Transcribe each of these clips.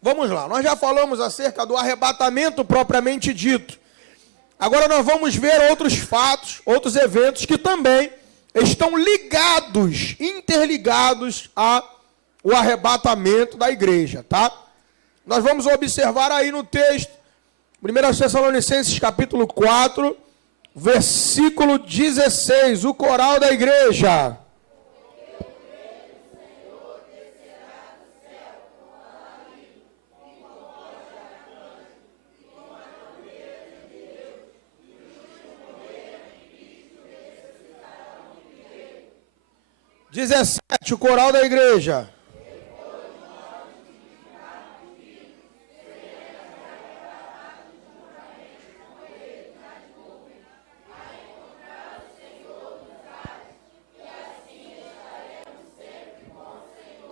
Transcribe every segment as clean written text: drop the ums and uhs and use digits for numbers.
vamos lá. Nós já falamos acerca do arrebatamento propriamente dito. Agora nós vamos ver outros fatos, outros eventos que também estão ligados, interligados ao arrebatamento da igreja, tá? Nós vamos observar aí no texto, 1 Tessalonicenses capítulo 4, versículo 16, o coral da igreja. 17, o coral da igreja.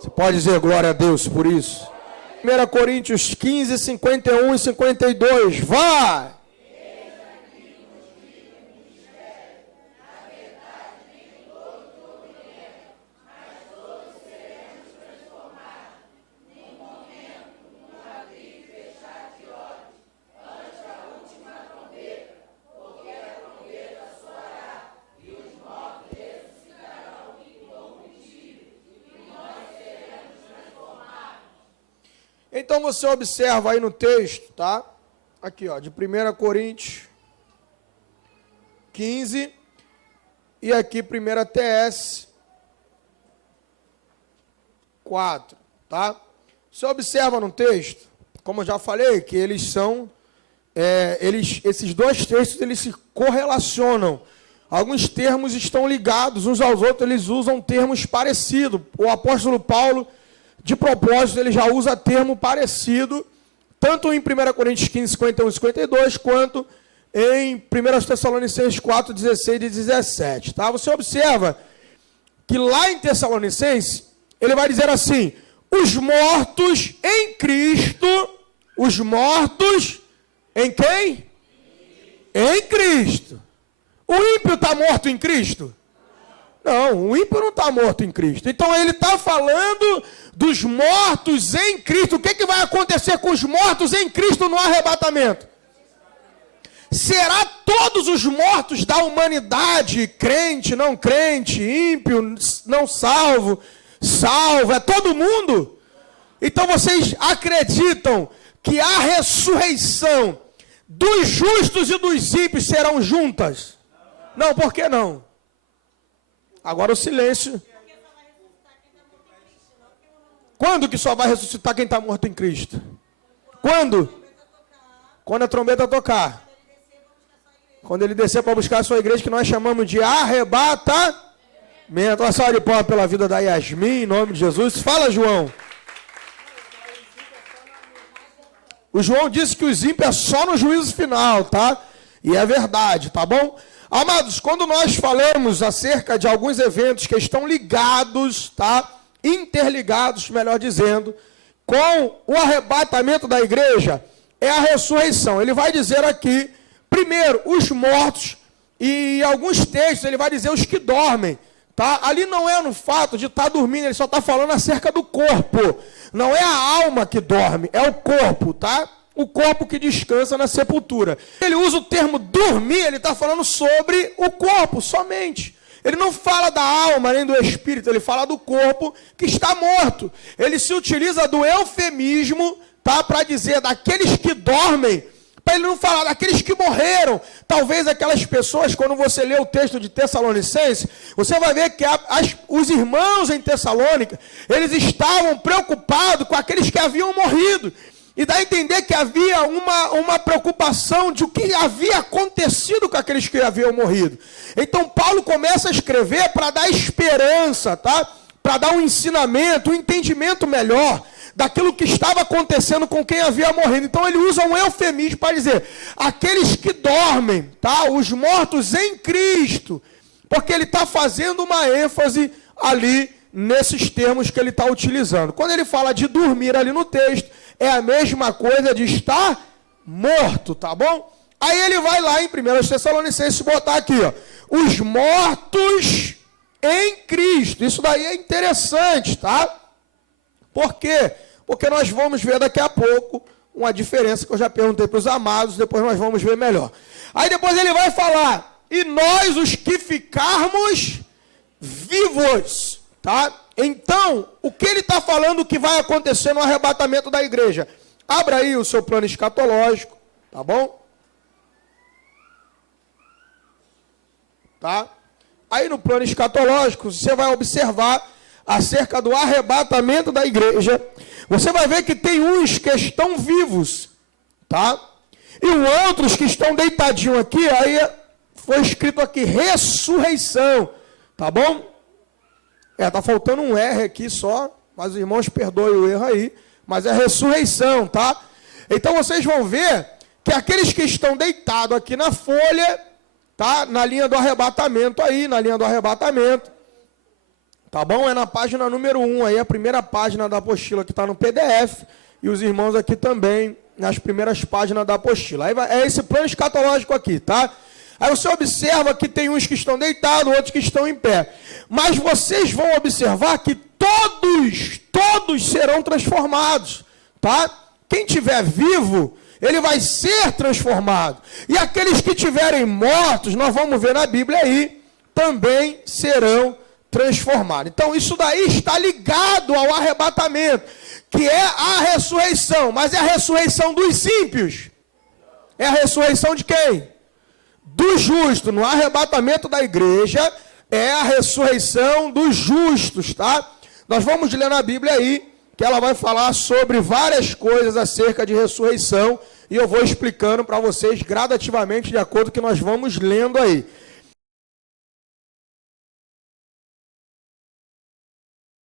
Você pode dizer glória a Deus por isso? 1 Coríntios 15, 51 e 52. Vai! Então você observa aí no texto, tá? Aqui, ó, de 1 Coríntios 15 e aqui 1 TS 4, tá? Você observa no texto, como eu já falei, que eles são, esses dois textos, eles se correlacionam. Alguns termos estão ligados uns aos outros, eles usam termos parecidos. O apóstolo Paulo, de propósito, ele já usa termo parecido, tanto em 1 Coríntios 15, 51 e 52, quanto em 1 Tessalonicenses 4, 16 e 17. Tá? Você observa que lá em Tessalonicenses, ele vai dizer assim, os mortos em Cristo, os mortos em quem? Em Cristo. O ímpio está morto em Cristo? Não, o ímpio não está morto em Cristo. Então ele está falando dos mortos em Cristo. O que vai acontecer com os mortos em Cristo no arrebatamento? Será todos os mortos da humanidade, crente, não crente, ímpio, não salvo, salvo, é todo mundo? Então vocês acreditam que a ressurreição dos justos e dos ímpios serão juntas? Não, por que não? Agora o silêncio. Quando que só vai ressuscitar quem está morto em Cristo? Quando? Quando a trombeta tocar. Quando ele descer para buscar a sua igreja, que nós chamamos de arrebatamento. Uma salva de palmas pela vida da Yasmin, em nome de Jesus. Fala, João. O João disse que os ímpios é só no juízo final, tá? E é verdade, tá bom? Amados, quando nós falamos acerca de alguns eventos que estão ligados, tá? Interligados, melhor dizendo, com o arrebatamento da igreja, é a ressurreição. Ele vai dizer aqui, primeiro, os mortos, e em alguns textos ele vai dizer os que dormem, tá? Ali não é no fato de estar dormindo, ele só está falando acerca do corpo. Não é a alma que dorme, é o corpo, tá? O corpo que descansa na sepultura. Ele usa o termo dormir, ele está falando sobre o corpo somente. Ele não fala da alma nem do espírito, ele fala do corpo que está morto. Ele se utiliza do eufemismo, tá, para dizer daqueles que dormem, para ele não falar daqueles que morreram. Talvez aquelas pessoas, quando você lê o texto de Tessalonicenses, você vai ver que os irmãos em Tessalônica, eles estavam preocupados com aqueles que haviam morrido. E dá a entender que havia uma preocupação de o que havia acontecido com aqueles que haviam morrido. Então Paulo começa a escrever para dar esperança, tá? Para dar um ensinamento, um entendimento melhor daquilo que estava acontecendo com quem havia morrido. Então ele usa um eufemismo para dizer, aqueles que dormem, tá? Os mortos em Cristo. Porque ele está fazendo uma ênfase ali nesses termos que ele está utilizando. Quando ele fala de dormir ali no texto, é a mesma coisa de estar morto, tá bom? Aí ele vai lá em 1 Tessalonicenses botar aqui, ó, os mortos em Cristo. Isso daí é interessante, tá? Porque porque nós vamos ver daqui a pouco uma diferença que eu já perguntei para os amados, depois nós vamos ver melhor. Aí depois ele vai falar, e nós os que ficarmos vivos, tá? Então, o que ele está falando que vai acontecer no arrebatamento da igreja? Abra aí o seu plano escatológico, tá bom? Tá? Aí no plano escatológico, você vai observar acerca do arrebatamento da igreja. Você vai ver que tem uns que estão vivos, tá? E outros que estão deitadinhos aqui, aí foi escrito aqui, ressurreição, tá bom? Tá faltando um R aqui só, mas os irmãos perdoem o erro aí, mas é ressurreição, tá? Então vocês vão ver que aqueles que estão deitados aqui na folha, tá? Na linha do arrebatamento aí, na linha do arrebatamento, tá bom? É na página número 1, aí a primeira página da apostila que está no PDF, e os irmãos aqui também, nas primeiras páginas da apostila. Aí é esse plano escatológico aqui, tá? Aí você observa que tem uns que estão deitados, outros que estão em pé. Mas vocês vão observar que todos serão transformados, tá? Quem estiver vivo, ele vai ser transformado. E aqueles que estiverem mortos, nós vamos ver na Bíblia aí, também serão transformados. Então isso daí está ligado ao arrebatamento, que é a ressurreição. Mas é a ressurreição dos ímpios. É a ressurreição de quem? Do justo. No arrebatamento da igreja, é a ressurreição dos justos, tá? Nós vamos ler na Bíblia aí, que ela vai falar sobre várias coisas acerca de ressurreição, e eu vou explicando para vocês gradativamente, de acordo com que nós vamos lendo aí.